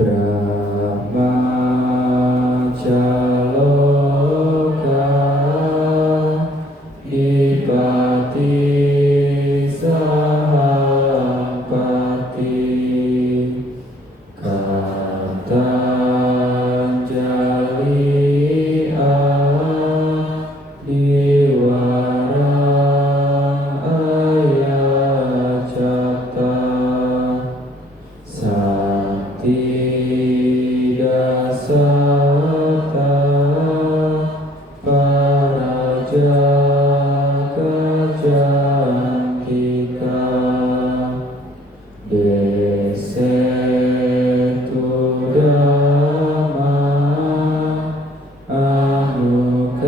Brahmacaloka Ipati Sahapati Katanjali Adiwara Ayacata Sakti Dasata Paraja Kacantika Desetu Dhamma Anukampi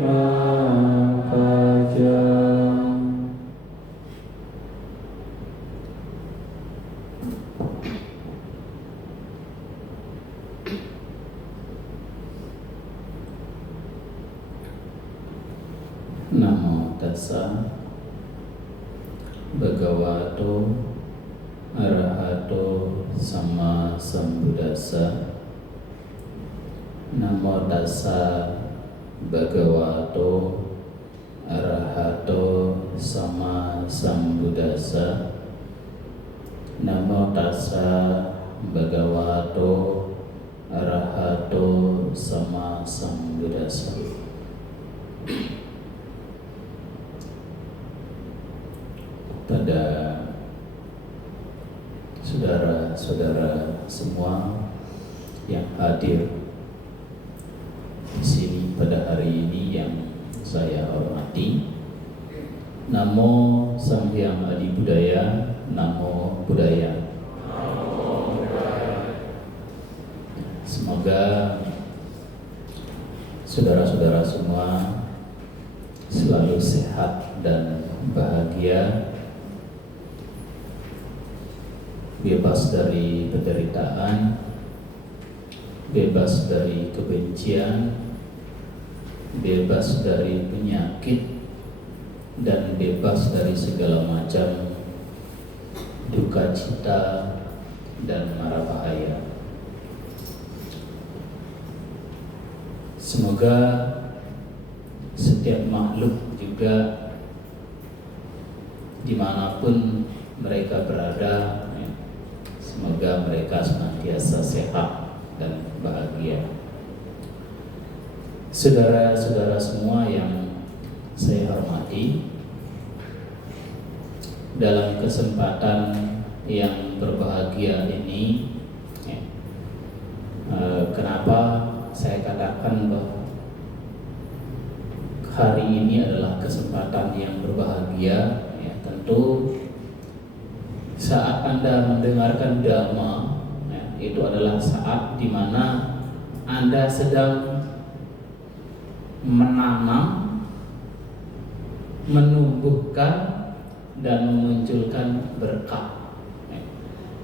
Mangkajam. Namo tassa bhagavato arahato sama sambuddhassa. Namo tassa bhagavato arahato sama sambuddhassa. Namo tassa bhagavato arahato sama sambuddhassa. Pada saudara-saudara semua yang hadir di sini pada hari ini yang saya hormati, Namo Sang Hyang Adi Budaya, Namo Buddhaya. Semoga saudara-saudara semua selalu sehat dan bahagia, bebas dari penderitaan, bebas dari kebencian, bebas dari penyakit, dan bebas dari segala macam duka cita dan mara bahaya. Semoga setiap makhluk juga dimanapun mereka berada, semoga mereka senantiasa sehat dan bahagia. Saudara-saudara semua yang saya hormati, dalam kesempatan yang berbahagia ini, kenapa saya katakan bahwa hari ini adalah kesempatan yang berbahagia? Tentu saat Anda mendengarkan Dhamma, itu adalah saat di mana Anda sedang menanam, menumbuhkan, dan memunculkan berkah.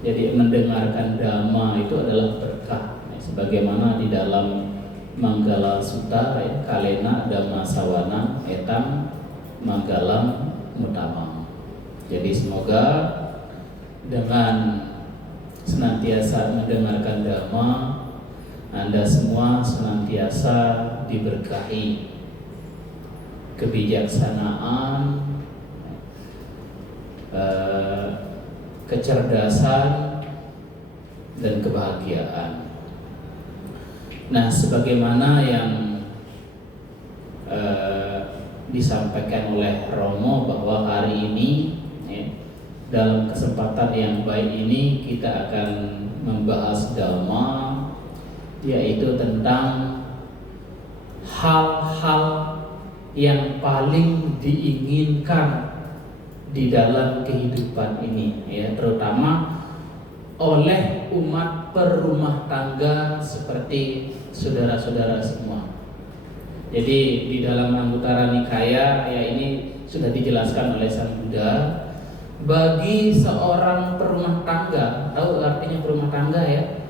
Jadi mendengarkan Dhamma itu adalah berkah. Sebagaimana di dalam Manggala Sutta, Kalena Dhamma Sawana Etam Manggalam Mutamam. Jadi semoga dengan senantiasa mendengarkan Dhamma, Anda semua senantiasa diberkahi kebijaksanaan, kecerdasan, dan kebahagiaan. Nah, sebagaimana yang disampaikan oleh Romo bahwa hari ini, dalam kesempatan yang baik ini kita akan membahas Dhamma, yaitu tentang hal-hal yang paling diinginkan di dalam kehidupan ini, terutama oleh umat perumah tangga seperti saudara-saudara semua. Jadi di dalam Anguttara Nikaya ini sudah dijelaskan oleh Sang Buddha, bagi seorang perumah tangga, tahu artinya perumah tangga ya?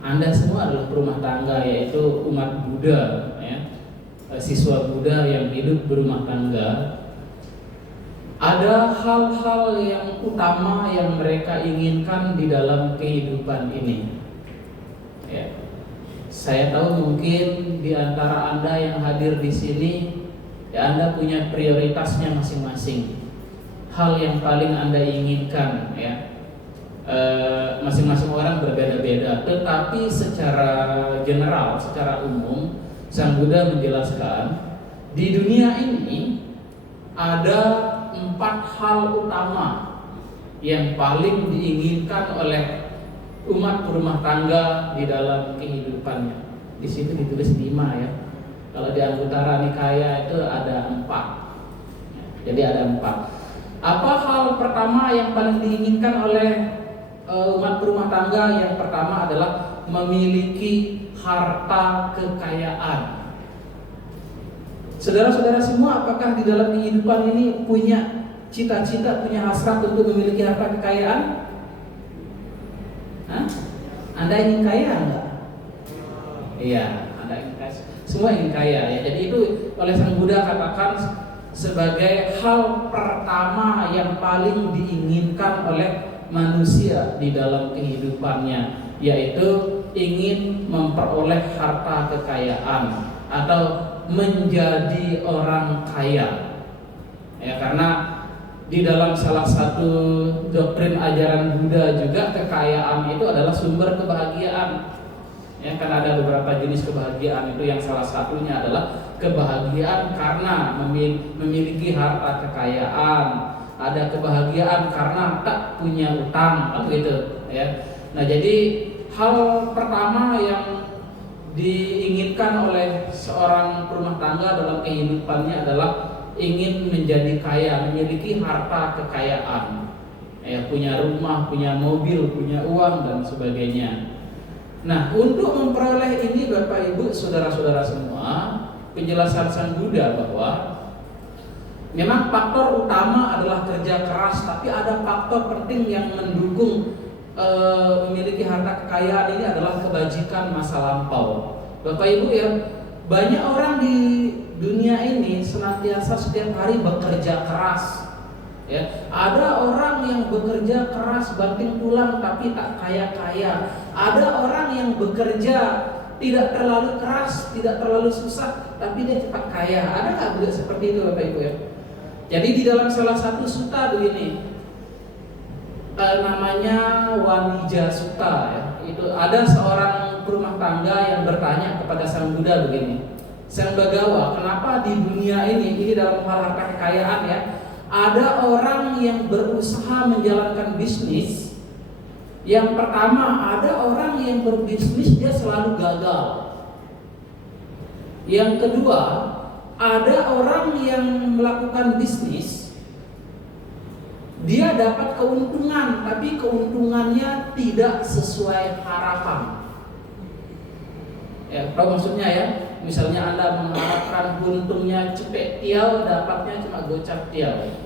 Anda semua adalah perumah tangga, yaitu umat Buddha, siswa Buddha yang hidup berumah tangga. Ada hal-hal yang utama yang mereka inginkan di dalam kehidupan ini. Ya. Saya tahu mungkin di antara Anda yang hadir di sini, ya Anda punya prioritasnya masing-masing. Hal yang paling Anda inginkan, ya. Masing-masing orang berbeda-beda. Tetapi secara general, secara umum, Sang Buddha menjelaskan di dunia ini ada 4 hal utama yang paling diinginkan oleh umat berumah tangga di dalam kehidupannya. Di situ ditulis 5 ya. Kalau di Anguttara Nikaya itu ada 4. Jadi ada 4. Apa hal pertama yang paling diinginkan oleh umat berumah tangga? Yang pertama adalah memiliki harta kekayaan. Saudara-saudara semua, apakah di dalam kehidupan ini punya cita-cita, punya hasrat untuk memiliki harta kekayaan? Hah? Anda ingin kaya enggak? Iya, Anda ingin kaya. Semua ingin kaya ya. Jadi itu oleh Sang Buddha katakan sebagai hal pertama yang paling diinginkan oleh manusia di dalam kehidupannya, yaitu ingin memperoleh harta kekayaan atau menjadi orang kaya. Ya, karena di dalam salah satu doktrin ajaran Buddha juga kekayaan itu adalah sumber kebahagiaan. Ya, kan ada beberapa jenis kebahagiaan, itu yang salah satunya adalah kebahagiaan karena memiliki harta kekayaan. Ada kebahagiaan karena tak punya utang, atau gitu ya. Nah, jadi hal pertama yang diinginkan oleh seorang rumah tangga dalam kehidupannya adalah ingin menjadi kaya, memiliki harta kekayaan, ya, punya rumah, punya mobil, punya uang dan sebagainya. Nah, untuk memperoleh ini, Bapak Ibu, saudara-saudara semua, penjelasan Sang Buddha bahwa memang faktor utama adalah kerja keras, tapi ada faktor penting yang mendukung memiliki harta kekayaan ini adalah kebajikan masa lampau. Bapak Ibu ya, banyak orang di dunia ini senantiasa setiap hari bekerja keras. Ya, ada orang yang bekerja keras banting tulang tapi tak kaya-kaya. Ada orang yang bekerja tidak terlalu keras, tidak terlalu susah, tapi dia cepat kaya. Ada nggak begitu seperti itu, Bapak Ibu ya? Jadi di dalam salah satu sutta begini, namanya Wanija Sutta ya. Itu ada seorang rumah tangga yang bertanya kepada Sang Buddha begini, Sang Bagawa, kenapa di dunia ini dalam hal harta kekayaan ya, ada orang yang berusaha menjalankan bisnis. Yang pertama, ada orang yang berbisnis dia selalu gagal. Yang kedua, ada orang yang melakukan bisnis, dia dapat keuntungan, tapi keuntungannya tidak sesuai harapan. Ya, tahu maksudnya ya? Misalnya Anda mengharapkan untungnya cepet tiau, dapatnya cuma gocap tiau.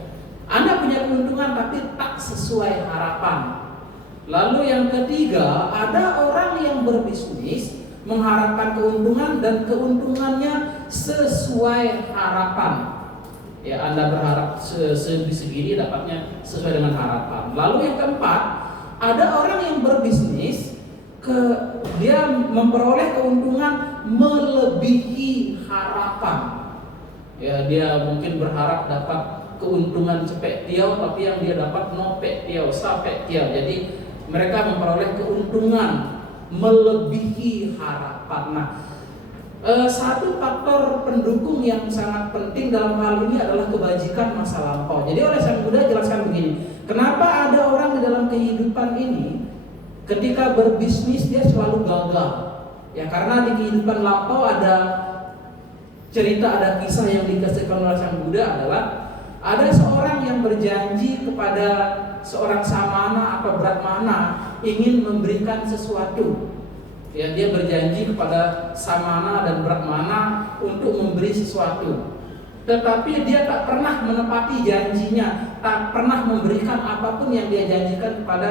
Anda punya keuntungan tapi tak sesuai harapan. Lalu yang ketiga, ada orang yang berbisnis mengharapkan keuntungan dan keuntungannya sesuai harapan. Ya, Anda berharap segini, dapatnya sesuai dengan harapan. Lalu yang keempat, ada orang yang berbisnis, dia memperoleh keuntungan melebihi harapan. Ya, dia mungkin berharap dapat keuntungan cepet tiau, tapi yang dia dapat nopek tiau, sapek tiau. Jadi mereka memperoleh keuntungan melebihi harapan. Nah, satu faktor pendukung yang sangat penting dalam hal ini adalah kebajikan masa lampau. Jadi oleh Sang Buddha jelaskan begini, kenapa ada orang di dalam kehidupan ini ketika berbisnis dia selalu gagal? Ya, karena di kehidupan lampau ada cerita, ada kisah yang dikasihkan oleh Sang Buddha adalah ada seorang yang berjanji kepada seorang samana atau brahmana ingin memberikan sesuatu. Ya, dia berjanji kepada samana dan brahmana untuk memberi sesuatu. Tetapi dia tak pernah menepati janjinya, tak pernah memberikan apapun yang dia janjikan kepada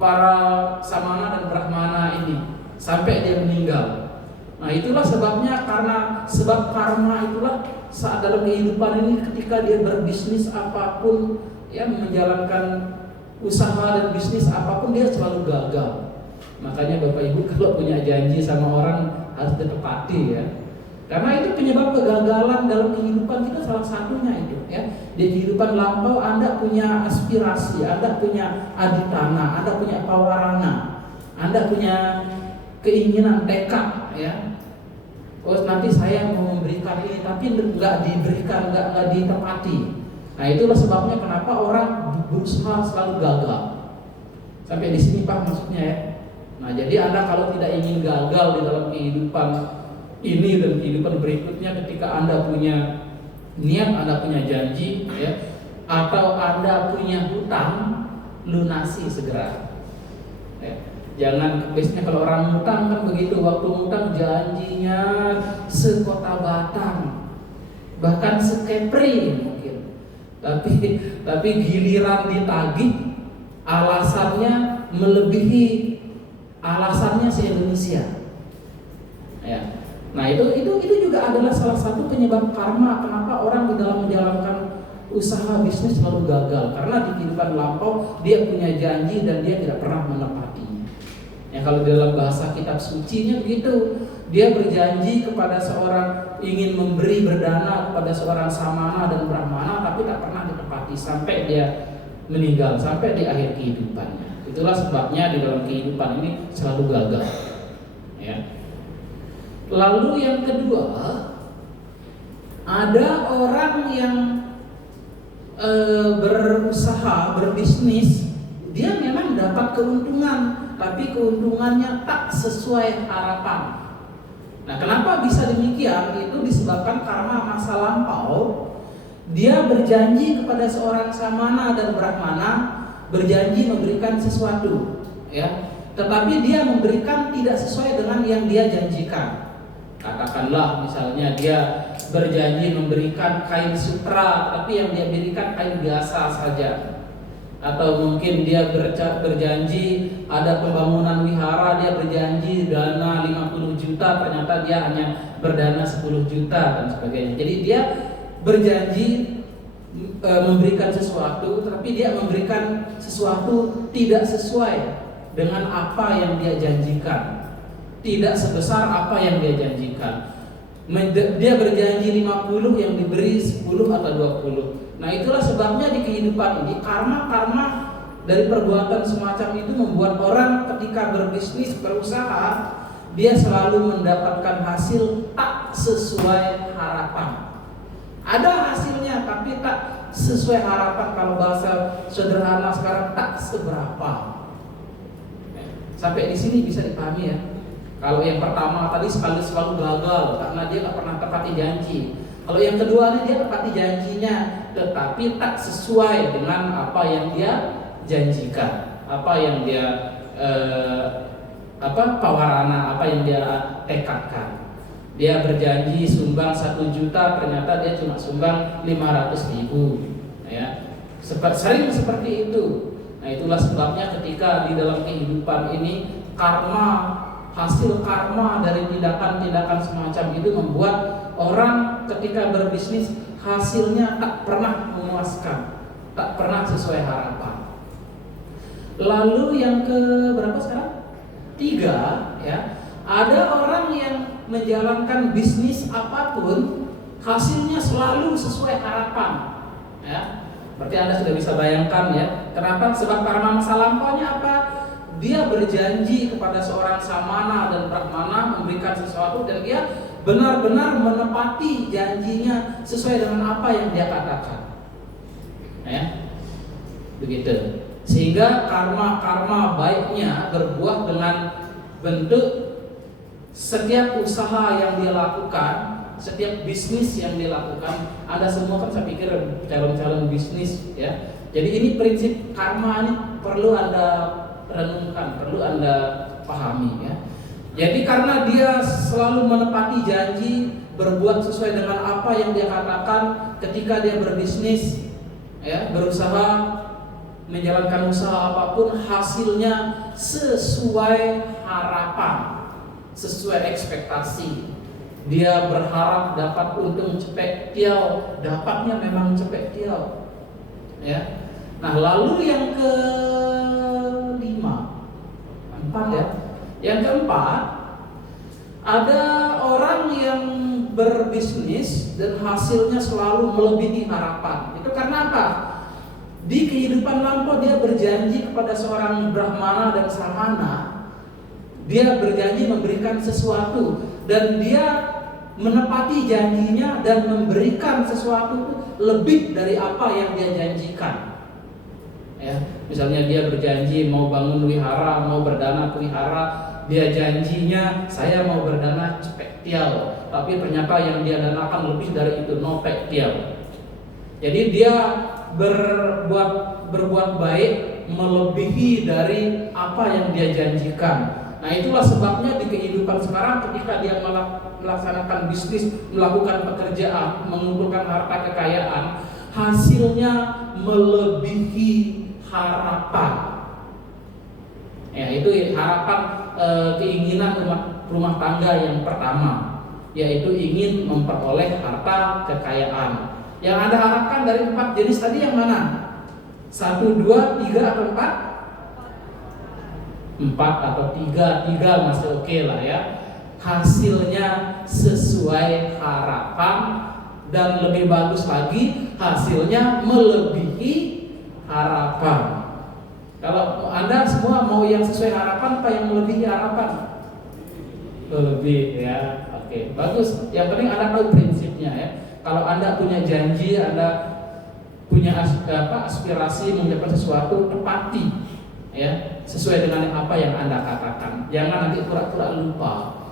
para samana dan brahmana ini sampai dia meninggal. Nah itulah sebabnya, karena sebab karma itulah saat dalam kehidupan ini ketika dia berbisnis apapun, ya menjalankan usaha dan bisnis apapun dia selalu gagal. Makanya Bapak Ibu kalau punya janji sama orang harus ditepati ya. Karena itu penyebab kegagalan dalam kehidupan kita salah satunya itu ya. Di kehidupan lampau Anda punya aspirasi, Anda punya aditana, Anda punya pawarana, Anda punya keinginan, tekad ya. Oh nanti saya mau memberikan ini tapi nggak diberikan, nggak ditepati. Nah itulah sebabnya kenapa orang berusaha selalu gagal. Sampai di sini Pak maksudnya ya. Nah jadi Anda kalau tidak ingin gagal di dalam kehidupan ini dan kehidupan berikutnya, ketika Anda punya niat, Anda punya janji ya, atau Anda punya hutang, lunasi segera ya. Jangan, biasanya kalau orang ngutang kan begitu, waktu ngutang janjinya sekota Batang, bahkan sekepri mungkin, tapi giliran ditagih alasannya melebihi alasannya se-Indonesia ya. Nah itu juga adalah salah satu penyebab karma kenapa orang di dalam menjalankan usaha bisnis selalu gagal, karena di kehidupan lampau dia punya janji dan dia tidak pernah menepatinya. Ya kalau di dalam bahasa kitab sucinya begitu, dia berjanji kepada seorang, ingin memberi berdana kepada seorang samana dan brahmana, tapi tak pernah ditepati sampai dia meninggal, sampai di akhir kehidupannya. Itulah sebabnya di dalam kehidupan ini selalu gagal ya. Lalu yang kedua, ada orang yang berusaha, berbisnis, dia memang dapat keuntungan, tapi keuntungannya tak sesuai harapan. Nah kenapa bisa demikian? Itu disebabkan karena masa lampau dia berjanji kepada seorang samana dan brahmana, berjanji memberikan sesuatu ya, tetapi dia memberikan tidak sesuai dengan yang dia janjikan. Katakanlah misalnya dia berjanji memberikan kain sutra, tapi yang dia berikan kain biasa saja. Atau mungkin dia berjanji ada pembangunan wihara, dia berjanji dana 50 juta, ternyata dia hanya berdana 10 juta dan sebagainya. Jadi dia berjanji memberikan sesuatu, tapi dia memberikan sesuatu tidak sesuai dengan apa yang dia janjikan, tidak sebesar apa yang dia janjikan. Dia berjanji 50, yang diberi 10 atau 20. Nah itulah sebabnya di kehidupan ini karma dari perbuatan semacam itu membuat orang ketika berbisnis, berusaha, dia selalu mendapatkan hasil tak sesuai harapan. Ada hasilnya tapi tak sesuai harapan, kalau bahasa sederhana sekarang tak seberapa. Sampai di sini bisa dipahami ya. Kalau yang pertama tadi selalu gagal karena dia nggak pernah tepati janji. Kalau yang kedua ini dia tepati janjinya, tetapi tak sesuai dengan apa yang dia janjikan, apa yang dia pawarana, apa yang dia tekadkan. Dia berjanji sumbang 1 juta, ternyata dia cuma sumbang 500.000, ya. Sering seperti itu. Nah itulah sebabnya ketika di dalam kehidupan ini hasil karma dari tindakan-tindakan semacam itu membuat orang ketika berbisnis hasilnya tak pernah memuaskan, tak pernah sesuai harapan. Lalu yang ke berapa sekarang? 3 ya. Ada orang yang menjalankan bisnis apapun hasilnya selalu sesuai harapan ya. Berarti Anda sudah bisa bayangkan ya. Kenapa? Sebab karena masa lampaunya apa? Dia berjanji kepada seorang samana dan brahmana memberikan sesuatu, dan dia benar-benar menepati janjinya sesuai dengan apa yang dia katakan. Ya. Begitu. Sehingga karma baiknya berbuah dengan bentuk setiap usaha yang dia lakukan, setiap bisnis yang dia lakukan. Anda semua kan saya pikir calon-calon bisnis ya. Jadi ini prinsip karma ini perlu Anda renungkan, perlu Anda pahami ya. Jadi karena dia selalu menepati janji, berbuat sesuai dengan apa yang dia katakan ketika dia berbisnis ya, berusaha menjalankan usaha apapun hasilnya sesuai harapan. sesuai ekspektasi. Dia berharap dapat untung cepek tiau, dapatnya memang cepek tiau. Ya. Nah, lalu yang kelima, empat ya. Yang keempat, ada orang yang berbisnis dan hasilnya selalu melebihi harapan. Itu karena apa? Di kehidupan lampau dia berjanji kepada seorang Brahmana dan Samana. Dia berjanji memberikan sesuatu dan dia menepati janjinya dan memberikan sesuatu lebih dari apa yang dia janjikan. Ya, misalnya dia berjanji mau bangun wihara, mau berdana wihara, dia janjinya saya mau berdana cepek tiau, tapi ternyata yang dia danakan lebih dari itu, nopek tiau. Jadi dia berbuat baik melebihi dari apa yang dia janjikan. Nah, itulah sebabnya di kehidupan sekarang ketika dia melaksanakan bisnis, melakukan pekerjaan, mengumpulkan harta kekayaan, hasilnya melebihi harapan. Ya, itu harapan, keinginan rumah tangga yang pertama, yaitu ingin memperoleh harta kekayaan. Yang Anda harapkan dari 4 jenis tadi yang mana? 1, 2, 3 atau 4? 4 atau 3 masih oke lah ya. Hasilnya sesuai harapan dan lebih bagus lagi hasilnya melebihi harapan. Kalau Anda semua mau yang sesuai harapan apa yang melebihi harapan? Lebih ya. Oke, bagus. Yang penting Anda tahu prinsipnya ya. Kalau Anda punya janji, Anda punya aspirasi mencapai sesuatu, tepati ya, sesuai dengan apa yang Anda katakan. Jangan nanti pura-pura lupa.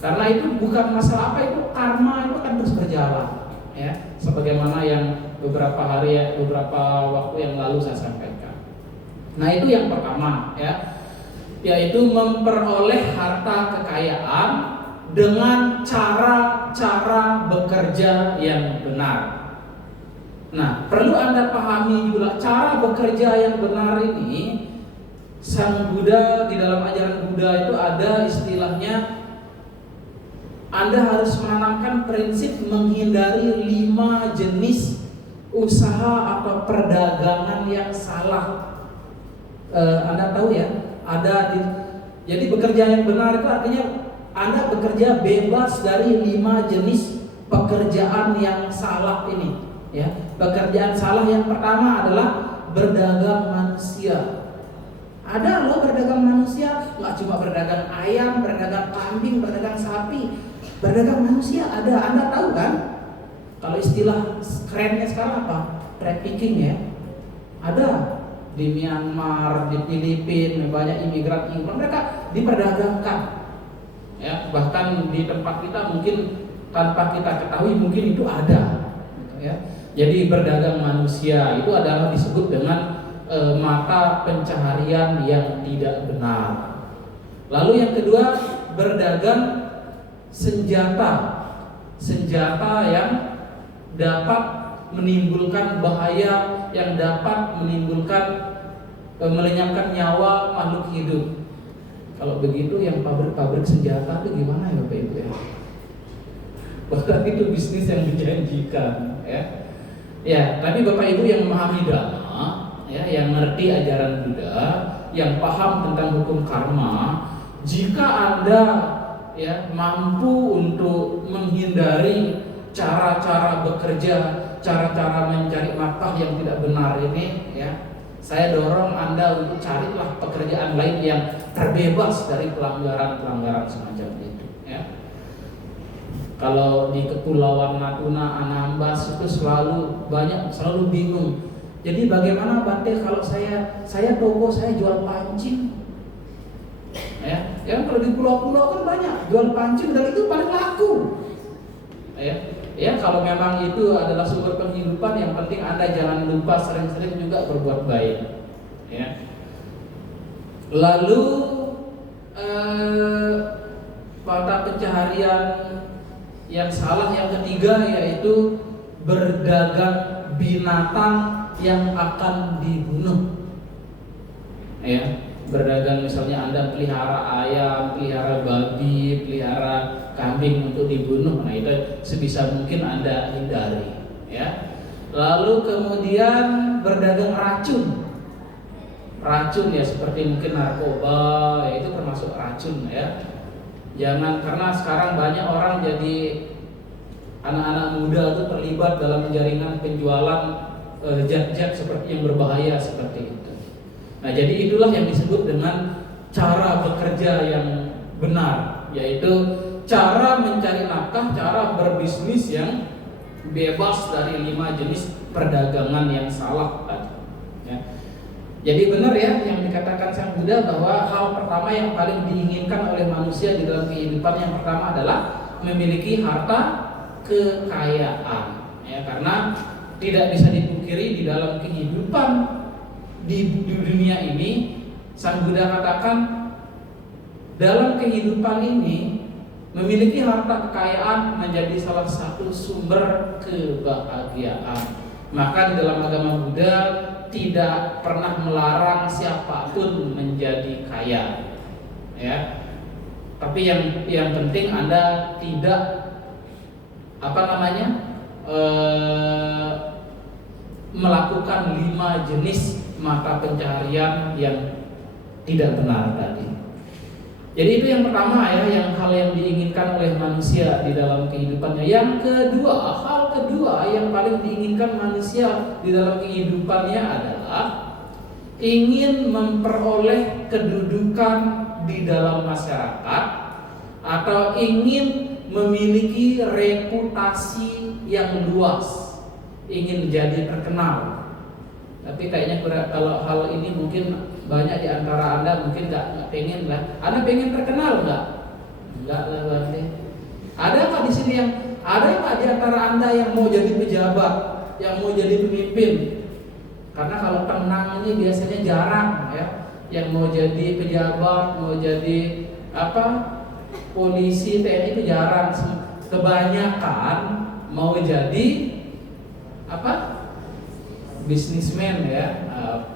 Karena itu bukan masalah apa, itu karma, itu akan terus berjalan ya. Sebagaimana yang beberapa waktu yang lalu saya sampaikan. Nah, itu yang pertama ya, yaitu memperoleh harta kekayaan dengan cara bekerja yang benar. Nah, perlu Anda pahami juga cara bekerja yang benar ini. Sang Buddha, di dalam ajaran Buddha itu ada istilahnya, Anda harus menanamkan prinsip menghindari 5 jenis usaha atau perdagangan yang salah. Anda tahu ya, jadi bekerja yang benar itu artinya Anda bekerja bebas dari 5 jenis pekerjaan yang salah ini ya. Pekerjaan salah yang pertama adalah berdagang manusia. Ada loh berdagang manusia, nggak cuma berdagang ayam, berdagang kambing, berdagang sapi, berdagang manusia ada. Anda tahu kan? Kalau istilah kerennya sekarang apa? Trafficking ya. Ada di Myanmar, di Filipina, banyak imigran mereka diperdagangkan. Ya, bahkan di tempat kita mungkin tanpa kita ketahui mungkin itu ada. Ya. Jadi berdagang manusia itu adalah disebut dengan mata pencaharian yang tidak benar. Lalu yang kedua, berdagang senjata yang dapat menimbulkan bahaya, yang dapat menimbulkan melenyapkan nyawa makhluk hidup. Kalau begitu yang pabrik senjata itu gimana ya Bapak Ibu ya? Bahkan itu bisnis yang dijanjikan ya. Ya, tapi Bapak Ibu yang memahami dhamma ya, yang ngerti ajaran Buddha, yang paham tentang hukum karma, jika Anda ya mampu untuk menghindari cara-cara bekerja, cara-cara mencari nafkah yang tidak benar ini ya, saya dorong Anda untuk carilah pekerjaan lain yang terbebas dari pelanggaran-pelanggaran semacam itu ya. Kalau di Kepulauan Natuna, Anambas itu selalu bingung. Jadi bagaimana Bante kalau saya toko saya jual pancing? Ya kalau di pulau-pulau kan banyak jual pancing dan itu paling laku. Ya kalau memang itu adalah sumber penghidupan, yang penting Anda jangan lupa sering-sering juga berbuat baik. Ya. Lalu mata pencaharian yang salah yang ketiga yaitu berdagang binatang yang akan dibunuh. Ya. berdagang, misalnya Anda pelihara ayam, pelihara babi, pelihara kambing untuk dibunuh, nah itu sebisa mungkin Anda hindari, ya. Lalu kemudian berdagang racun ya, seperti mungkin narkoba, ya itu termasuk racun ya. Jangan, karena sekarang banyak orang jadi anak-anak muda itu terlibat dalam jaringan penjualan zat-zat seperti yang berbahaya seperti itu. Nah, jadi itulah yang disebut dengan cara bekerja yang benar, yaitu cara mencari nafkah, cara berbisnis yang bebas dari 5 jenis perdagangan yang salah tadi. Ya. Jadi benar ya yang dikatakan Sang Buddha, bahwa hal pertama yang paling diinginkan oleh manusia di dalam kehidupan yang pertama adalah memiliki harta kekayaan. Ya, karena tidak bisa dipungkiri di dalam kehidupan di dunia ini, Sang Buddha katakan dalam kehidupan ini memiliki harta kekayaan menjadi salah satu sumber kebahagiaan. Maka di dalam agama Buddha tidak pernah melarang siapapun menjadi kaya, ya. Tapi yang penting Anda tidak melakukan 5 jenis mata pencaharian yang tidak benar tadi. Jadi itu yang pertama ya, hal yang diinginkan oleh manusia di dalam kehidupannya. Yang kedua, hal kedua yang paling diinginkan manusia di dalam kehidupannya adalah ingin memperoleh kedudukan di dalam masyarakat, atau ingin memiliki reputasi yang luas, ingin menjadi terkenal. Tapi kayaknya kalau hal ini mungkin banyak di antara Anda mungkin nggak pengen lah. Anda pengen terkenal nggak? Nggak lah berarti. Ada nggak di sini ada nggak di antara Anda yang mau jadi pejabat, yang mau jadi pemimpin? Karena kalau tenang ini biasanya jarang ya, yang mau jadi pejabat, mau jadi polisi, TNI itu jarang. Kebanyakan mau jadi bisnismen ya,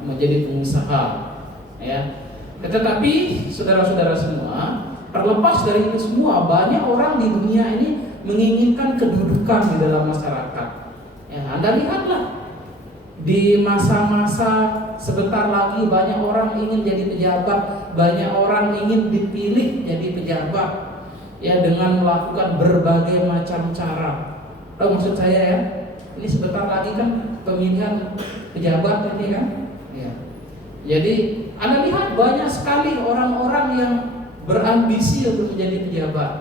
menjadi pengusaha ya. Tetapi saudara-saudara semua, terlepas dari itu semua, banyak orang di dunia ini menginginkan kedudukan di dalam masyarakat. Ya, Anda lihatlah di masa-masa sebentar lagi banyak orang ingin jadi pejabat, banyak orang ingin dipilih jadi pejabat ya, dengan melakukan berbagai macam cara. Tahu maksud saya ya? Ini sebentar lagi kan pemilihan pejabat ini kan. Ya. Jadi Anda lihat banyak sekali orang-orang yang berambisi untuk menjadi pejabat.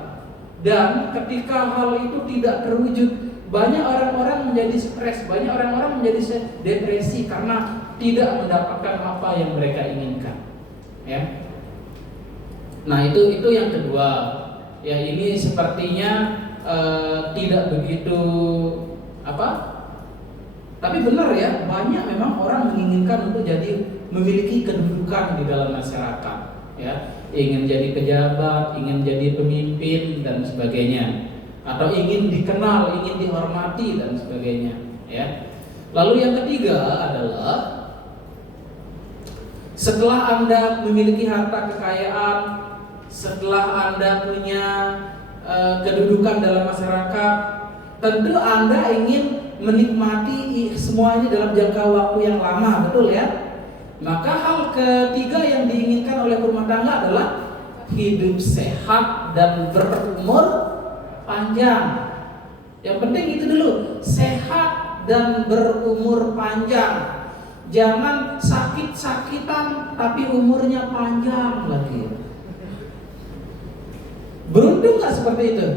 Dan ketika hal itu tidak terwujud, banyak orang-orang menjadi stres, banyak orang-orang menjadi depresi karena tidak mendapatkan apa yang mereka inginkan. Ya. Nah, itu yang kedua. Ya, ini sepertinya tidak begitu tapi benar ya, banyak memang orang menginginkan untuk memiliki kedudukan di dalam masyarakat ya, ingin jadi pejabat, ingin jadi pemimpin dan sebagainya, atau ingin dikenal, ingin dihormati dan sebagainya ya. Lalu yang ketiga adalah setelah Anda memiliki harta kekayaan, setelah Anda punya kedudukan dalam masyarakat, tentu Anda ingin menikmati semuanya dalam jangka waktu yang lama, betul ya? Maka hal ketiga yang diinginkan oleh rumah tangga adalah hidup sehat dan berumur panjang. Yang penting itu dulu, sehat dan berumur panjang. Jangan sakit-sakitan tapi umurnya panjang lagi. Beruntung gak seperti itu?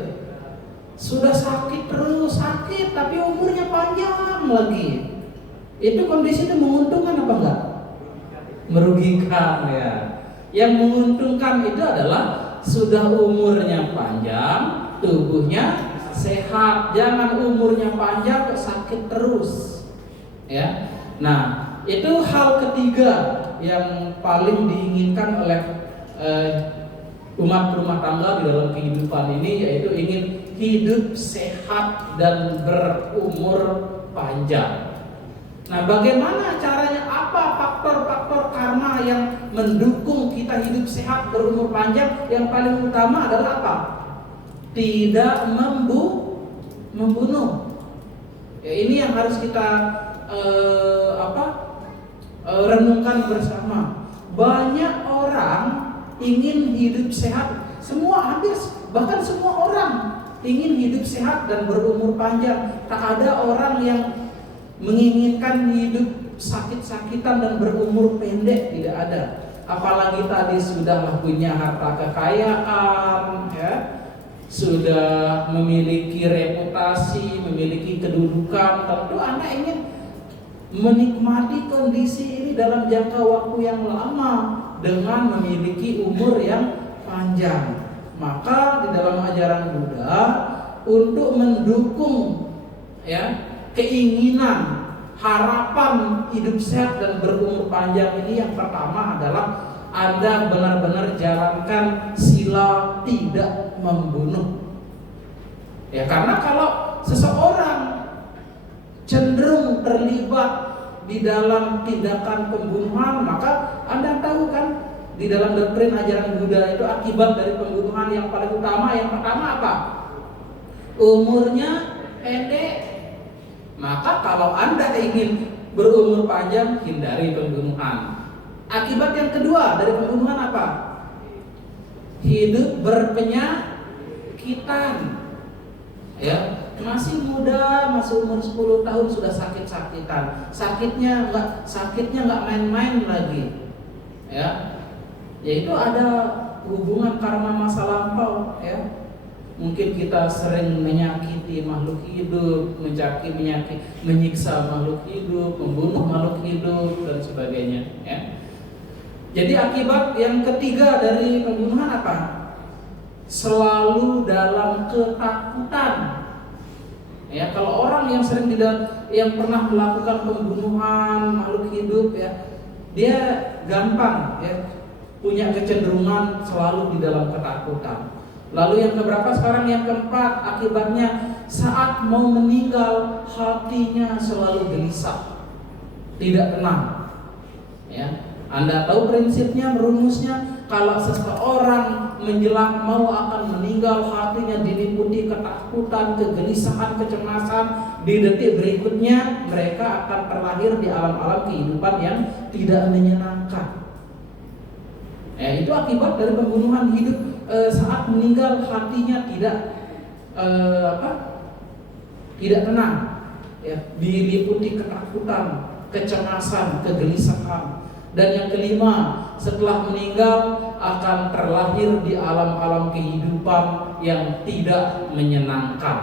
Sudah sakit terus sakit tapi umurnya panjang lagi. Itu kondisi itu menguntungkan apa enggak? Merugikan ya. Yang menguntungkan itu adalah sudah umurnya panjang, tubuhnya sehat. Jangan umurnya panjang kok sakit terus. Ya. Nah, itu hal ketiga yang paling diinginkan oleh umat rumah tangga di dalam kehidupan ini, yaitu ingin hidup sehat dan berumur panjang. Nah, bagaimana caranya? Apa faktor-faktor karma yang mendukung kita hidup sehat berumur panjang, yang paling utama adalah apa? Tidak membunuh. Ya, ini yang harus kita renungkan bersama. Banyak orang ingin hidup sehat, bahkan semua orang ingin hidup sehat dan berumur panjang. Tak ada orang yang menginginkan hidup sakit-sakitan dan berumur pendek, tidak ada. Apalagi tadi sudah punya harta kekayaan, ya, sudah memiliki reputasi, memiliki kedudukan. Tentu Anda ingin menikmati kondisi ini dalam jangka waktu yang lama dengan memiliki umur yang panjang. Maka di dalam ajaran Buddha, untuk mendukung keinginan, harapan hidup sehat dan berumur panjang ini, yang pertama adalah Anda benar-benar jalankan sila tidak membunuh. Ya, karena kalau seseorang cenderung terlibat di dalam tindakan pembunuhan, maka Anda tahu kan, di dalam doktrin ajaran Buddha itu akibat dari pembunuhan yang paling utama, yang pertama apa? Umurnya pendek. Maka kalau Anda ingin berumur panjang, hindari pembunuhan. Akibat yang kedua dari pembunuhan apa? Hidup berpenyakitan. Ya, masih muda, masih umur 10 tahun sudah sakit-sakitan. Sakitnya nggak main-main lagi. Ya. Yaitu ada hubungan karma masa lampau, ya. Mungkin kita sering menyakiti makhluk hidup, menyiksa makhluk hidup, membunuh makhluk hidup dan sebagainya, ya. Jadi akibat yang ketiga dari pembunuhan apa? Selalu dalam ketakutan. Ya, kalau orang yang pernah melakukan pembunuhan makhluk hidup, ya, dia gampang, ya, punya kecenderungan selalu di dalam ketakutan. Lalu yang keberapa sekarang? Yang keempat, akibatnya saat mau meninggal hatinya selalu gelisah, tidak tenang. Ya, Anda tahu prinsipnya, rumusnya. Kalau seseorang menjelang mau akan meninggal, hatinya diliputi ketakutan, kegelisahan, kecemasan, di detik berikutnya mereka akan terlahir di alam-alam kehidupan yang tidak menyenangkan. Ya, itu akibat dari pembunuhan hidup. Saat meninggal hatinya tidak tenang, ya, diliputi ketakutan, kecemasan, kegelisahan. Dan yang kelima, setelah meninggal akan terlahir di alam-alam kehidupan yang tidak menyenangkan.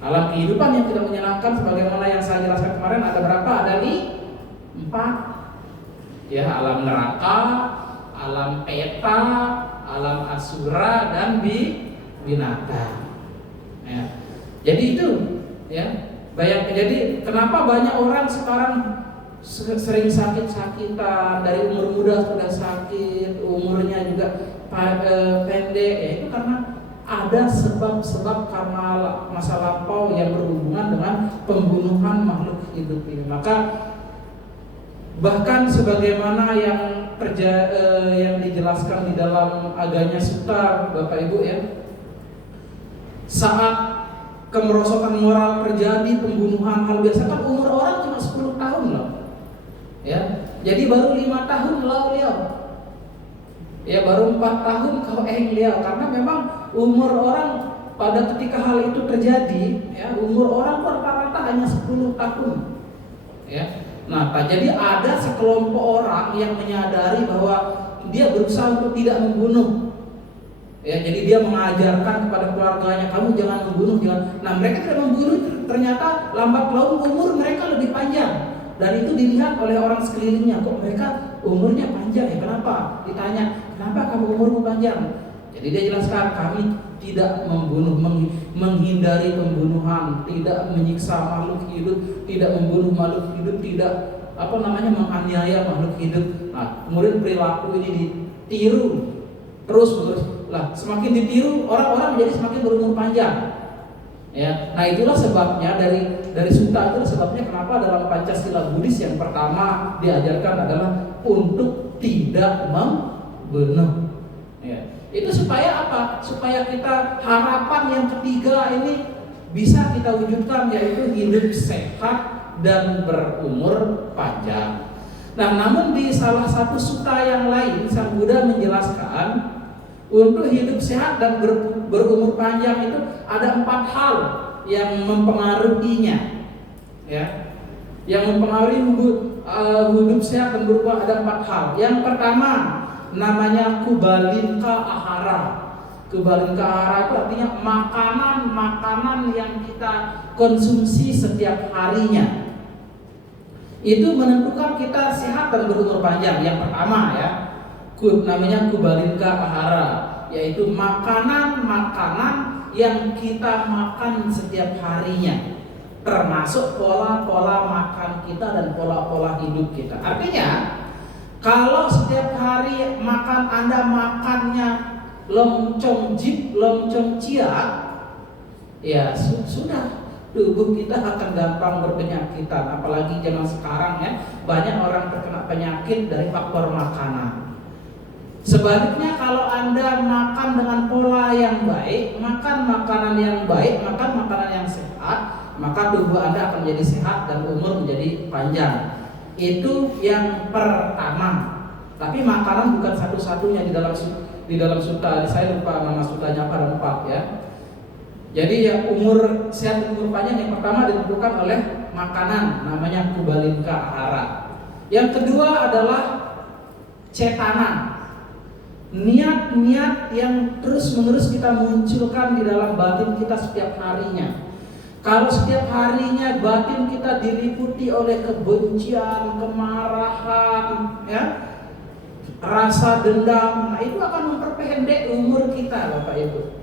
Alam kehidupan yang tidak menyenangkan, sebagaimana yang saya jelaskan kemarin, ada berapa? Ada 4. Ya, alam neraka, alam peta, alam asura, dan binatang. Ya. Jadi itu, ya. Jadi kenapa banyak orang sekarang sering sakit-sakitan, dari umur muda sudah sakit, umurnya juga pendek, ya, itu karena ada sebab-sebab karena masa lampau yang berhubungan dengan pembunuhan makhluk hidup ini. Maka bahkan sebagaimana yang dijelaskan di dalam Aganya Sutta, Bapak Ibu, ya, saat kemerosotan moral terjadi, pembunuhan hal biasa, kan umur orang cuma 10 tahun loh, ya. Jadi baru 5 tahun lah beliau, ya, baru 4 tahun kau beliau, karena memang umur orang pada ketika hal itu terjadi, ya, umur orang rata-rata hanya 10 tahun, ya. Nah, jadi ada sekelompok orang yang menyadari bahwa dia berusaha untuk tidak membunuh. Ya, jadi dia mengajarkan kepada keluarganya, kamu jangan membunuh, jangan. Nah, mereka tidak membunuh, ternyata lambat laun umur mereka lebih panjang. Dan itu dilihat oleh orang sekelilingnya, kok mereka umurnya panjang, ya, kenapa? Ditanya, kenapa kamu umurmu panjang? Jadi dia jelaskan, kami tidak membunuh, menghindari pembunuhan, tidak menyiksa makhluk hidup, tidak membunuh makhluk hidup, tidak menganiaya makhluk hidup. Nah, kemudian perilaku ini ditiru terus. Lah, semakin ditiru, orang-orang menjadi semakin berumur panjang. Ya, nah itulah sebabnya dari sutta, itu sebabnya kenapa dalam Pancasila Buddhis yang pertama diajarkan adalah untuk tidak membunuh. Ya. Itu supaya apa? Supaya kita harapan yang ketiga ini bisa kita wujudkan, yaitu hidup sehat dan berumur panjang. Nah, namun di salah satu sutta yang lain Sang Buddha menjelaskan untuk hidup sehat dan berumur panjang itu ada 4 hal yang mempengaruhinya. Ya, yang mempengaruhi hidup sehat dan berumur ada 4 hal. Yang pertama namanya kubalinka ahara. Kubalinka ahara itu artinya makanan yang kita konsumsi setiap harinya. Itu menentukan kita sehat dan berumur panjang. Yang pertama ya, namanya kubalinka ahara, yaitu makanan yang kita makan setiap harinya, termasuk pola-pola makan kita dan pola-pola hidup kita. Artinya, kalau setiap hari Anda makannya loncong jip, loncong cia, ya sudah, tubuh kita akan gampang berpenyakitan. Apalagi zaman sekarang ya, banyak orang terkena penyakit dari faktor makanan. Sebaliknya, kalau Anda makan dengan pola yang baik, makan makanan yang baik, makan makanan yang sehat, maka tubuh Anda akan menjadi sehat dan umur menjadi panjang. Itu yang pertama. Tapi makanan bukan satu-satunya di dalam sutta. Saya lupa nama suttanya apa, ada 4 ya. Jadi ya, umur sehat dan umur panjang yang pertama ditentukan oleh makanan, namanya kubalinka ahara. Yang kedua adalah cetana, niat-niat yang terus-menerus kita munculkan di dalam batin kita setiap harinya. Kalau setiap harinya batin kita diliputi oleh kebencian, kemarahan, ya, rasa dendam, nah itu akan memperpendek umur kita, Bapak Ibu.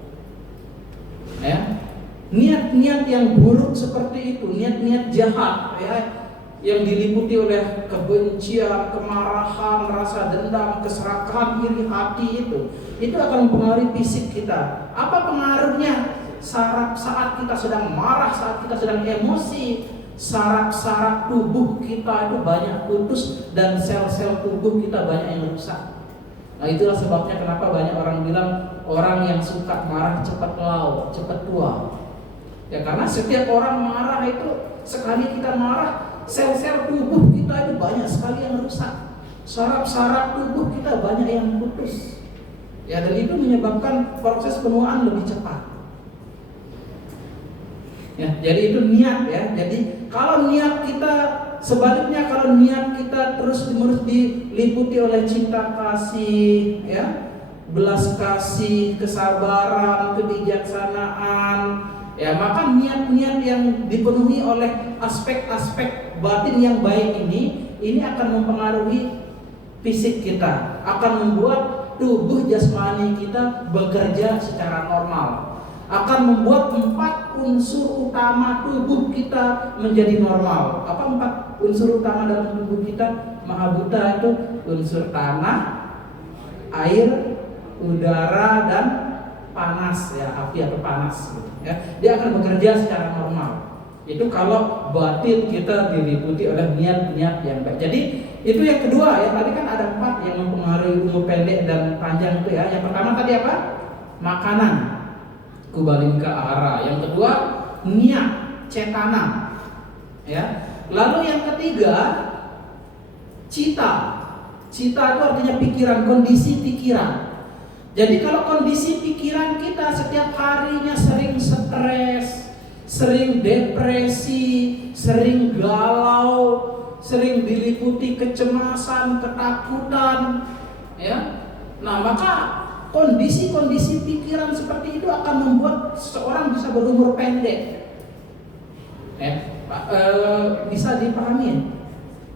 Ya, niat-niat yang buruk seperti itu, niat-niat jahat, ya, yang diliputi oleh kebencian, kemarahan, rasa dendam, keserakahan, iri hati itu akan mempengaruhi fisik kita. Apa pengaruhnya? Saat kita sedang marah, saat kita sedang emosi, saraf-saraf tubuh kita itu banyak putus dan sel-sel tubuh kita banyak yang rusak. Nah, itulah sebabnya kenapa banyak orang bilang orang yang suka marah cepat lau, cepat tua. Ya, karena setiap orang marah itu, sekali kita marah, sel-sel tubuh kita itu banyak sekali yang rusak. Saraf-saraf tubuh kita banyak yang putus. Ya, dan itu menyebabkan proses penuaan lebih cepat. Ya, jadi itu niat ya. Jadi kalau niat kita, sebaliknya kalau niat kita terus-menerus diliputi oleh cinta kasih, ya, belas kasih, kesabaran, kebijaksanaan, ya, maka niat-niat yang dipenuhi oleh aspek-aspek batin yang baik ini akan mempengaruhi fisik kita, akan membuat tubuh jasmani kita bekerja secara normal, akan membuat 4 unsur utama tubuh kita menjadi normal. Apa 4 unsur utama dalam tubuh kita? Mahabhuta itu unsur tanah, air, udara, dan panas, ya, api atau panas gitu, ya. Dia akan bekerja secara normal. Itu kalau batin kita diliputi oleh niat-niat yang baik. Jadi itu yang kedua ya. Tadi kan ada 4 yang mempengaruhi umur pendek dan panjang itu ya. Yang pertama tadi apa? Makanan, kubalinka ahara. Yang kedua niat, cetana, ya. Lalu yang ketiga cita. Cita itu artinya pikiran, kondisi pikiran. Jadi kalau kondisi pikiran kita setiap harinya sering stres, sering depresi, sering galau, sering diliputi kecemasan, ketakutan, ya. Nah, maka kondisi-kondisi pikiran seperti itu akan membuat seseorang bisa berumur pendek. Bisa dipahami,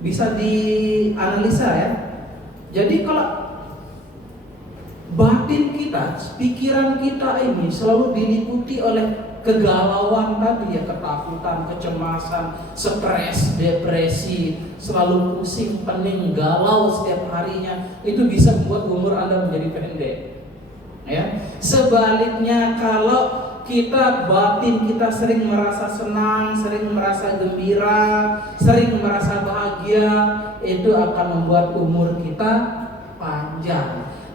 bisa dianalisa ya. Jadi kalau batin kita, pikiran kita ini selalu diliputi oleh kegalauan tadi ya, ketakutan, kecemasan, stres, depresi, selalu pusing, pening, galau setiap harinya, itu bisa membuat umur Anda menjadi pendek. Ya. Sebaliknya kalau kita batin kita sering merasa senang, sering merasa gembira, sering merasa bahagia, itu akan membuat umur kita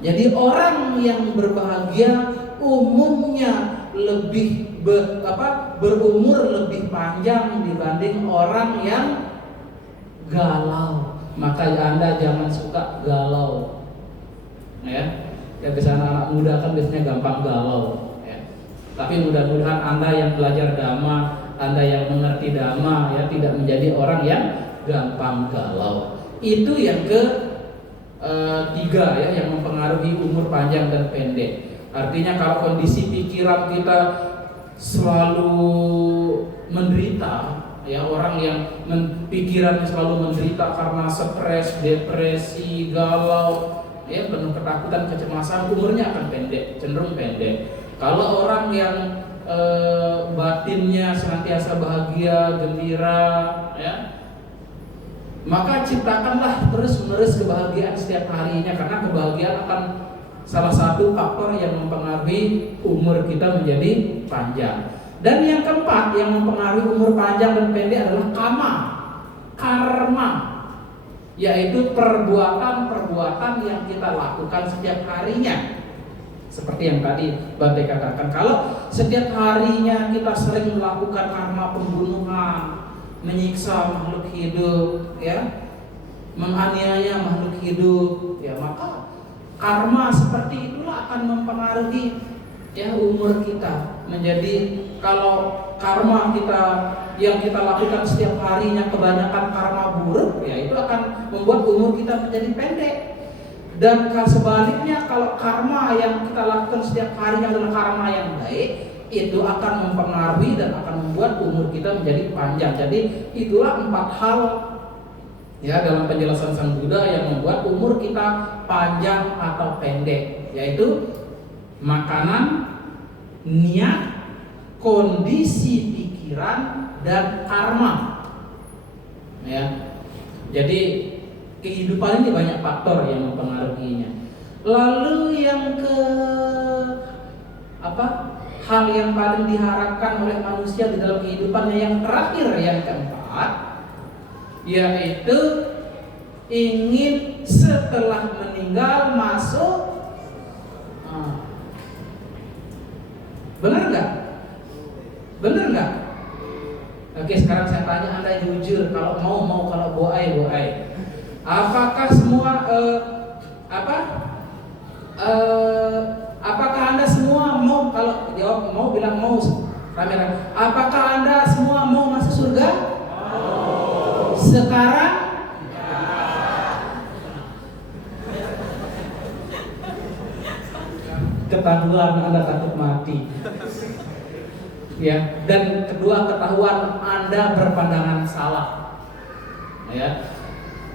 Jadi orang yang berbahagia umumnya lebih berumur lebih panjang dibanding orang yang galau. Maka Anda jangan suka galau. Ya. Ya biasanya anak muda kan biasanya gampang galau, ya. Tapi mudah-mudahan Anda yang belajar dhamma, Anda yang mengerti dhamma, ya, tidak menjadi orang yang gampang galau. Itu yang tiga, ya, yang mempengaruhi umur panjang dan pendek. Artinya kalau kondisi pikiran kita selalu menderita, ya, orang yang pikirannya selalu menderita karena stres, depresi, galau, ya, penuh ketakutan, kecemasan, umurnya akan pendek, cenderung pendek. Kalau orang yang batinnya senantiasa bahagia, gembira, ya, maka ciptakanlah terus-menerus kebahagiaan setiap harinya, karena kebahagiaan akan salah satu faktor yang mempengaruhi umur kita menjadi panjang. Dan yang keempat yang mempengaruhi umur panjang dan pendek adalah karma, yaitu perbuatan-perbuatan yang kita lakukan setiap harinya. Seperti yang tadi Bante katakan, kalau setiap harinya kita sering melakukan karma pembunuhan, menyiksa makhluk hidup, ya, menganiaya makhluk hidup, ya, maka karma seperti itulah akan mempengaruhi, ya, umur kita menjadi, kalau karma kita yang kita lakukan setiap harinya kebanyakan karma buruk, ya, itu akan membuat umur kita menjadi pendek. Dan sebaliknya, kalau karma yang kita lakukan setiap harinya adalah karma yang baik, itu akan mempengaruhi dan akan membuat umur kita menjadi panjang. Jadi itulah 4 hal, ya, dalam penjelasan Sang Buddha yang membuat umur kita panjang atau pendek, yaitu makanan, niat, kondisi pikiran, dan karma, ya. Jadi kehidupan ini banyak faktor yang mempengaruhinya. Lalu yang hal yang paling diharapkan oleh manusia di dalam kehidupannya yang terakhir, yang keempat, yaitu ingin setelah meninggal masuk. Benar nggak? Benar nggak? Oke, sekarang saya tanya Anda jujur, kalau mau kalau boai. Apakah semua apakah Anda semua mau? Kalau jawab mau, bilang mau. Rame-rame. Apakah Anda semua mau masuk surga? Mau. Sekarang? Ya. Ketahuan Anda takut mati. Ya, dan kedua, ketahuan Anda berpandangan salah. Ya.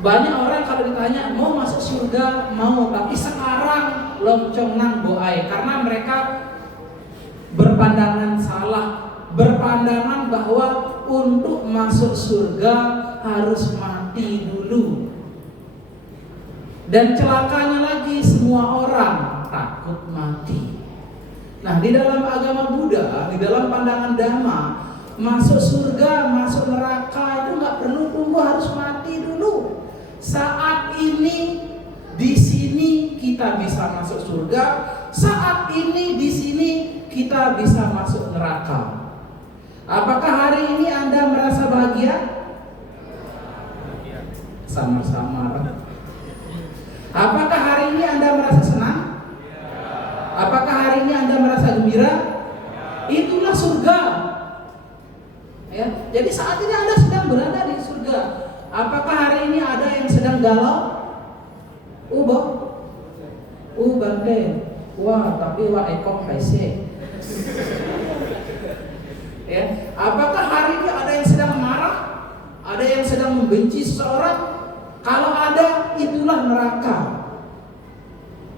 Banyak orang kalau ditanya mau masuk surga, mau, tapi sekarang loncong nang boai, karena mereka berpandangan salah, berpandangan bahwa untuk masuk surga harus mati dulu. Dan celakanya lagi, semua orang takut mati. Nah, di dalam agama Buddha, di dalam pandangan Dhamma, masuk surga, masuk neraka itu nggak perlu tunggu harus mati dulu. Saat ini di sini kita bisa masuk surga, saat ini di sini kita bisa masuk neraka. Apakah hari ini Anda merasa bahagia? Samar-samar. Apakah hari ini Anda merasa senang? Apakah hari ini Anda merasa gembira? Itulah surga. Ya, jadi saat ini Anda sedang berada di surga. Apakah hari ini ada yang sedang galau? Bante. Wah, tapi ekor paise. Ya, apakah hari ini ada yang sedang marah? Ada yang sedang membenci seseorang? Kalau ada, itulah neraka.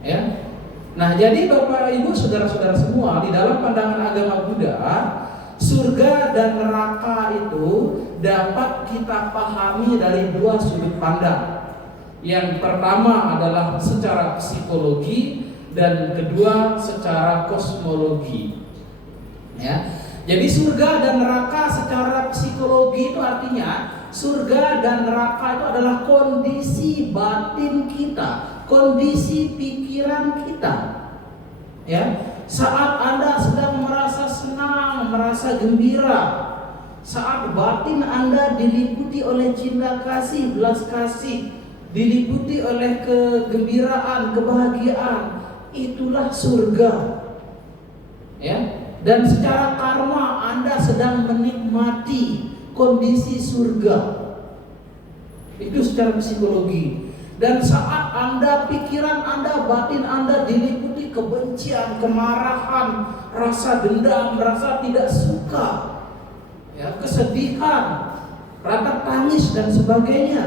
Ya. Nah, jadi Bapak Ibu saudara-saudara semua, di dalam pandangan agama Buddha, surga dan neraka itu dapat kita pahami dari 2 sudut pandang. Yang pertama adalah secara psikologi dan kedua secara kosmologi. Ya. Jadi surga dan neraka secara psikologi itu artinya surga dan neraka itu adalah kondisi batin kita, kondisi pikiran kita. Ya, saat Anda sedang merasa senang, merasa gembira, saat batin Anda diliputi oleh cinta kasih, belas kasih, diliputi oleh kegembiraan, kebahagiaan, itulah surga. Ya, dan secara karma Anda sedang menikmati kondisi surga. Itu secara psikologi. Dan saat Anda, pikiran Anda, batin Anda diliputi kebencian, kemarahan, rasa dendam, rasa tidak suka, ya, kesedihan, rasa tangis dan sebagainya.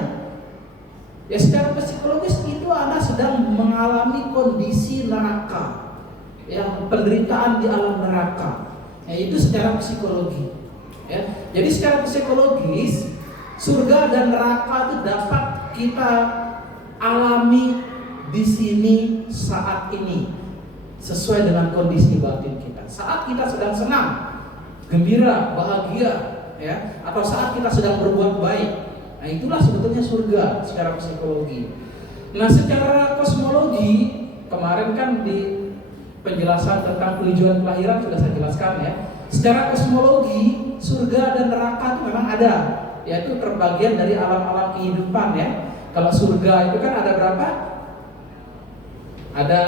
Ya, secara psikologis itu Anda sedang mengalami kondisi neraka, yang penderitaan di alam neraka. Ya, itu secara psikologi. Ya, jadi secara psikologis surga dan neraka itu dapat kita alami di sini saat ini sesuai dengan kondisi batin kita. Saat kita sedang senang, gembira, bahagia, ya, atau saat kita sedang berbuat baik. Nah, itulah sebetulnya surga secara psikologi. Nah, secara kosmologi kemarin kan di penjelasan tentang tujuan kelahiran sudah saya jelaskan, ya. Secara kosmologi surga dan neraka itu memang ada, yaitu terbagian dari alam-alam kehidupan, ya. Kalau surga itu kan ada berapa? Ada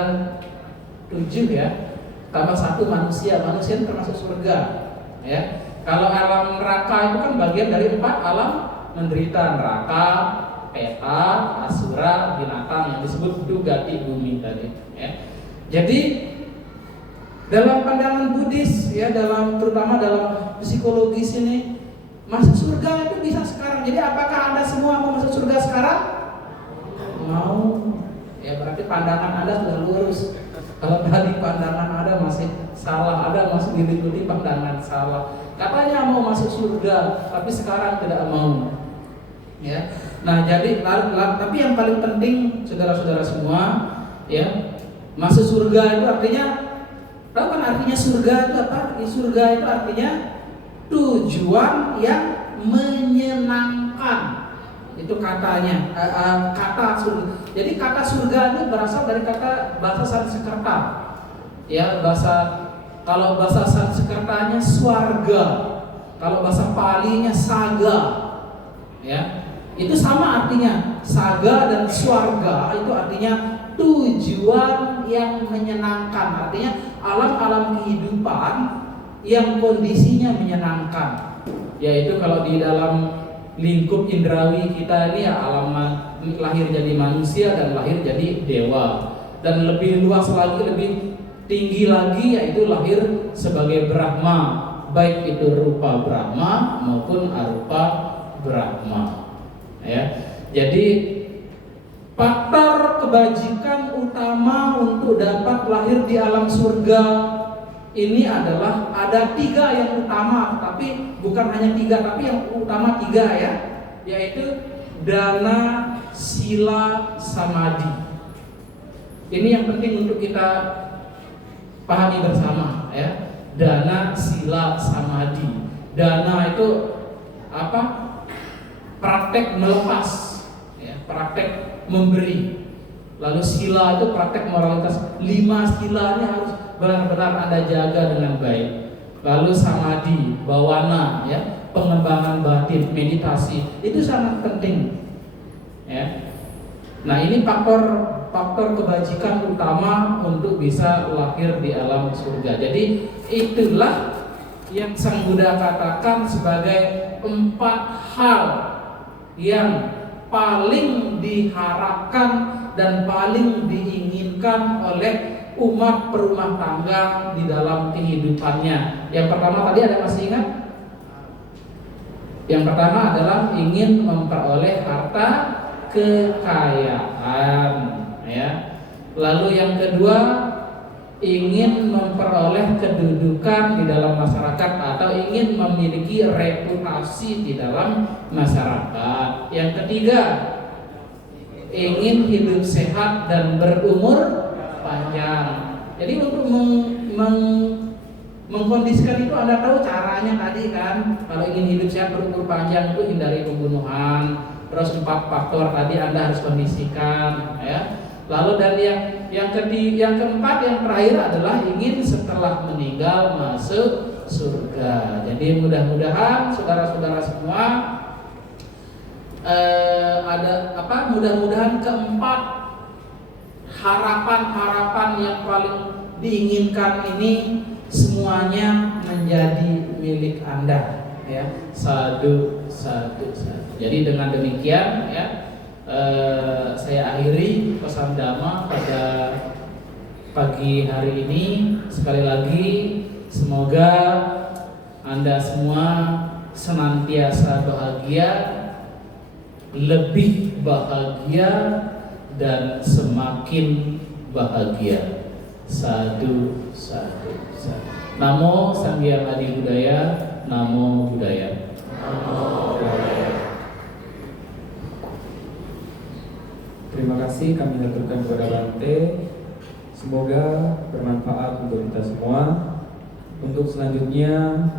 7, ya. Tambah 1 manusia. Manusia itu termasuk surga, ya. Kalau alam neraka itu kan bagian dari 4 alam menderita: neraka, peta, asura, binatang yang disebut dugati bumi tadi, ya. Jadi dalam pandangan Buddhis, ya, terutama dalam psikologis ini, masuk surga itu bisa sekarang. Jadi apakah Anda semua mau masuk surga sekarang? Mau. Ya, berarti pandangan Anda sudah lurus. Kalau tadi pandangan Anda masih salah, Anda masih diliputi pandangan salah. Katanya mau masuk surga, tapi sekarang tidak mau. Ya. Nah, jadi tapi yang paling penting saudara-saudara semua, ya, masuk surga itu artinya, tahu kan artinya surga itu apa? Surga itu artinya tujuan yang menyenangkan. Itu katanya, kata surga. Jadi kata surga itu berasal dari kata bahasa Sanskerta. Ya, kalau bahasa Sanskertanya swarga, kalau bahasa Palinya saga. Ya. Itu sama artinya. Saga dan swarga itu artinya tujuan yang menyenangkan. Artinya alam-alam kehidupan yang kondisinya menyenangkan. Yaitu kalau di dalam lingkup indrawi kita ini, ya, alam lahir jadi manusia dan lahir jadi dewa. Dan lebih luas lagi, lebih tinggi lagi, yaitu lahir sebagai Brahma, baik itu rupa Brahma maupun arupa Brahma. Ya. Jadi faktor kebajikan utama untuk dapat lahir di alam surga ini adalah ada 3 yang utama, tapi bukan hanya 3, tapi yang utama 3, ya, yaitu dana, sila, samadhi. Ini yang penting untuk kita pahami bersama, ya. Dana, sila, samadhi. Dana itu apa? Praktek melepas, ya, praktek memberi. Lalu sila itu praktek moralitas. 5 silanya harus benar-benar Anda jaga dengan baik. Lalu samadhi, bawana, ya, pengembangan batin, meditasi, itu sangat penting, ya. Nah, ini faktor kebajikan utama untuk bisa lahir di alam surga. Jadi itulah yang Sang Buddha katakan sebagai 4 hal yang paling diharapkan dan paling diinginkan oleh umat perumah tangga di dalam kehidupannya. Yang pertama tadi ada masih ingat? Yang pertama adalah ingin memperoleh harta kekayaan, ya. Lalu yang kedua ingin memperoleh kedudukan di dalam masyarakat atau ingin memiliki reputasi di dalam masyarakat. Yang ketiga ingin hidup sehat dan berumur panjang. Jadi untuk mengkondisikan itu Anda tahu caranya tadi kan. Kalau ingin hidup sehat berumur panjang itu hindari pembunuhan. Terus 4 faktor tadi Anda harus kondisikan, ya. Lalu dan yang keempat, yang terakhir adalah ingin setelah meninggal masuk surga. Jadi mudah-mudahan saudara-saudara semua mudah-mudahan keempat harapan-harapan yang paling diinginkan ini semuanya menjadi milik Anda, ya. Sadu. Jadi dengan demikian, ya, saya akhiri pesan Dhamma pada pagi hari ini. Sekali lagi, semoga Anda semua senantiasa bahagia, lebih bahagia, dan semakin bahagia. Sadu. Namo Sanghyang Adi Budaya. Namo Buddhaya. Terima kasih kami aturkan kepada Bante. Semoga bermanfaat untuk kita semua. Untuk selanjutnya